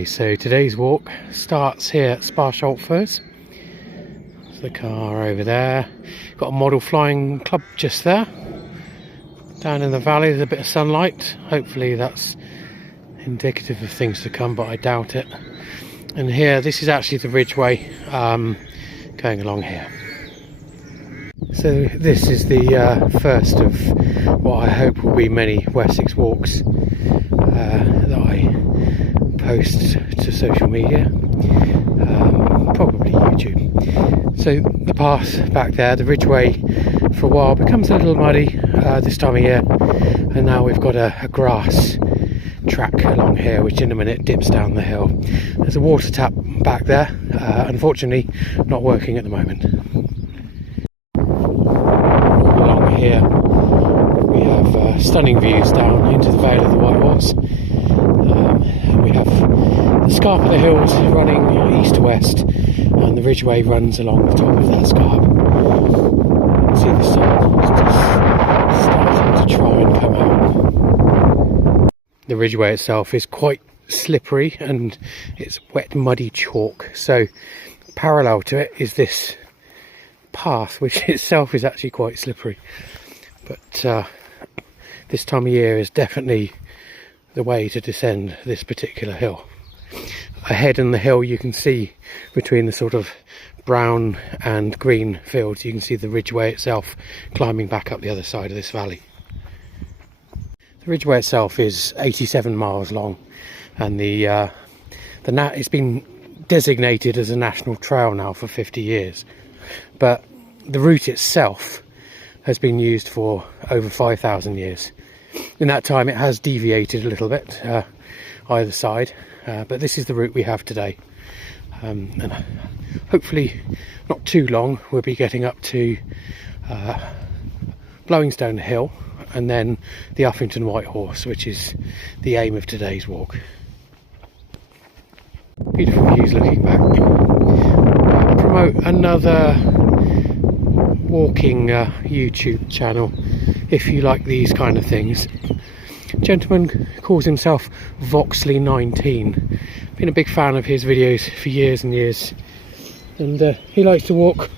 Okay, so today's walk starts here at Sparsholt Firs. There's the car over there. Got a model flying club just there. Down in the valley there's a bit of sunlight. Hopefully that's indicative of things to come, but I doubt it. And here, this is actually the Ridgeway going along here. So this is the first of what I hope will be many Wessex walks that I post to social media, probably YouTube. So the path back there, the Ridgeway, for a while becomes a little muddy this time of year, and now we've got a grass track along here which in a minute dips down the hill. There's a water tap back there, unfortunately not working at the moment. Along here we have stunning views down into the Vale of the White Horse. We have the scarp of the hills running east to west, and the Ridgeway runs along the top of that scarp. You can see the sun is just starting to try and come out. The Ridgeway itself is quite slippery and it's wet muddy chalk, so parallel to it is this path which itself is actually quite slippery, but this time of year is definitely the way to descend this particular hill. Ahead in the hill you can see, between the sort of brown and green fields, you can see the Ridgeway itself climbing back up the other side of this valley. The Ridgeway itself is 87 miles long, and it's been designated as a national trail now for 50 years, but the route itself has been used for over 5,000 years. In that time it has deviated a little bit either side, but this is the route we have today, and hopefully not too long we'll be getting up to Blowingstone Hill and then the Uffington White Horse, which is the aim of today's walk. Beautiful views looking back. Promote another walking YouTube channel if you like these kind of things. A gentleman calls himself Voxley19. Been a big fan of his videos for years and years, and he likes to walk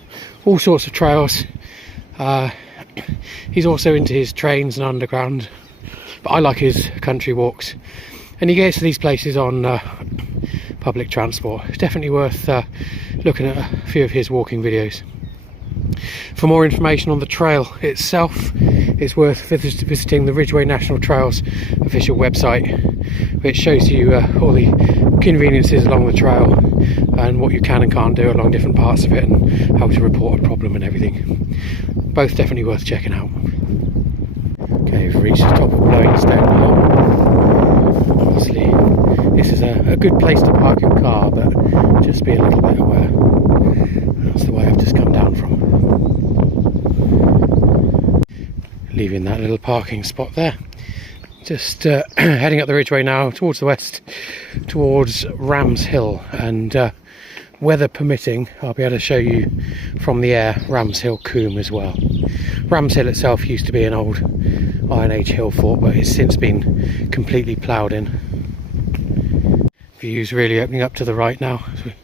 all sorts of trails. He's also into his trains and underground, but I like his country walks, and he gets to these places on public transport. It's definitely worth looking at a few of his walking videos. For more information on the trail itself, it's worth visiting the Ridgeway National Trails official website, which shows you all the conveniences along the trail and what you can and can't do along different parts of it, and how to report a problem and everything. Both definitely worth checking out. Okay, we've reached the top of Blowingstone Hill. Obviously this is a good place to park your car, but just be a little bit aware. That's the way I've just come down from. Leaving that little parking spot there. Just heading up the Ridgeway now towards the west, towards Rams Hill, and weather permitting I'll be able to show you from the air Rams Hill Coombe as well. Rams Hill itself used to be an old Iron Age hill fort, but it's since been completely ploughed in. Views really opening up to the right now as we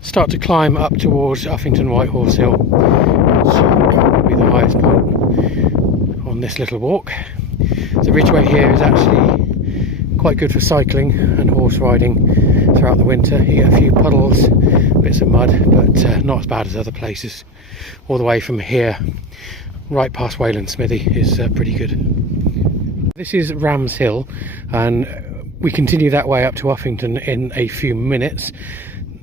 start to climb up towards Uffington White Horse Hill, which will be the highest point on this little walk. The Ridgeway here is actually quite good for cycling and horse riding throughout the winter. You get a few puddles, bits of mud, but not as bad as other places. All the way from here right past Wayland Smithy is pretty good. This is Rams Hill, and we continue that way up to Uffington in a few minutes.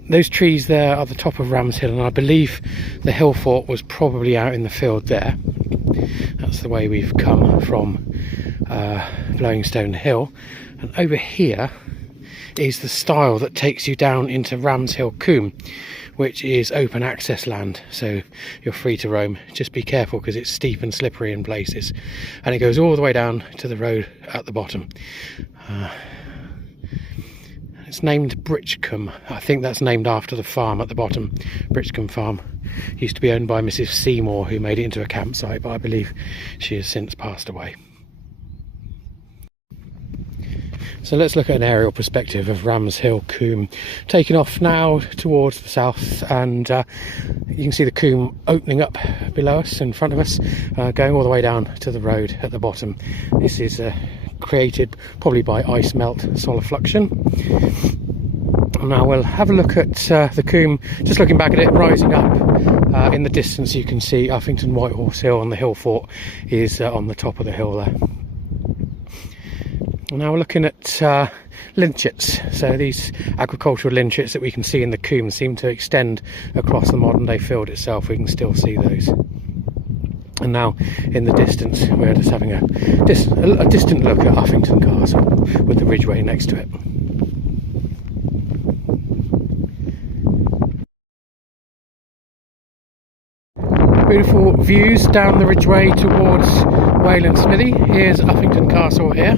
Those trees there are the top of Rams Hill, and I believe the hill fort was probably out in the field there. That's the way we've come from Blowingstone Hill, and over here is the stile that takes you down into Rams Hill Coombe, which is open access land, so you're free to roam. Just be careful because it's steep and slippery in places, and it goes all the way down to the road at the bottom. It's named Britchcombe. I think that's named after the farm at the bottom. Britchcombe Farm used to be owned by Mrs. Seymour, who made it into a campsite, but I believe she has since passed away. So let's look at an aerial perspective of Rams Hill Coombe, taking off now towards the south, and you can see the Coombe opening up below us, in front of us, going all the way down to the road at the bottom. This is created probably by ice melt, solifluction. Now we'll have a look at the Coombe, just looking back at it, rising up. In the distance you can see Uffington Whitehorse Hill, and the hill fort is on the top of the hill there. Now we're looking at lynchets. So these agricultural lynchets that we can see in the Coombe seem to extend across the modern day field itself. We can still see those. And now in the distance we're just having a distant look at Uffington Castle with the Ridgeway next to it. Beautiful views down the Ridgeway towards Wayland Smithy. Here's Uffington Castle here.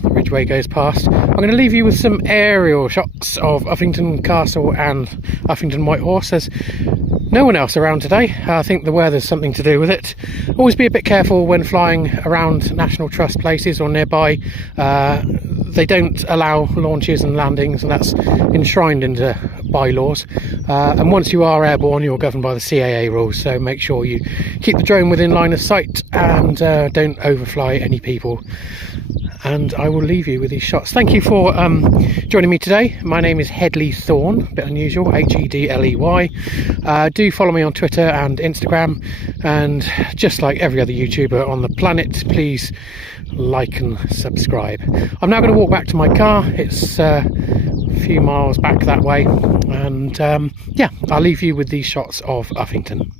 The Ridgeway goes past. I'm going to leave you with some aerial shots of Uffington Castle and Uffington Whitehorse. There's no one else around today. I think the weather's something to do with it. Always be a bit careful when flying around National Trust places or nearby. They don't allow launches and landings, and that's enshrined into bylaws. And once you are airborne, you're governed by the CAA rules, so make sure you keep the drone within line of sight and don't overfly any people. And I will leave you with these shots. Thank you for joining me today. My name is Hedley Thorne, a bit unusual, Hedley. Do follow me on Twitter and Instagram, and just like every other YouTuber on the planet, please like and subscribe. I'm now going to walk back to my car. It's a few miles back that way, and yeah, I'll leave you with these shots of Uffington.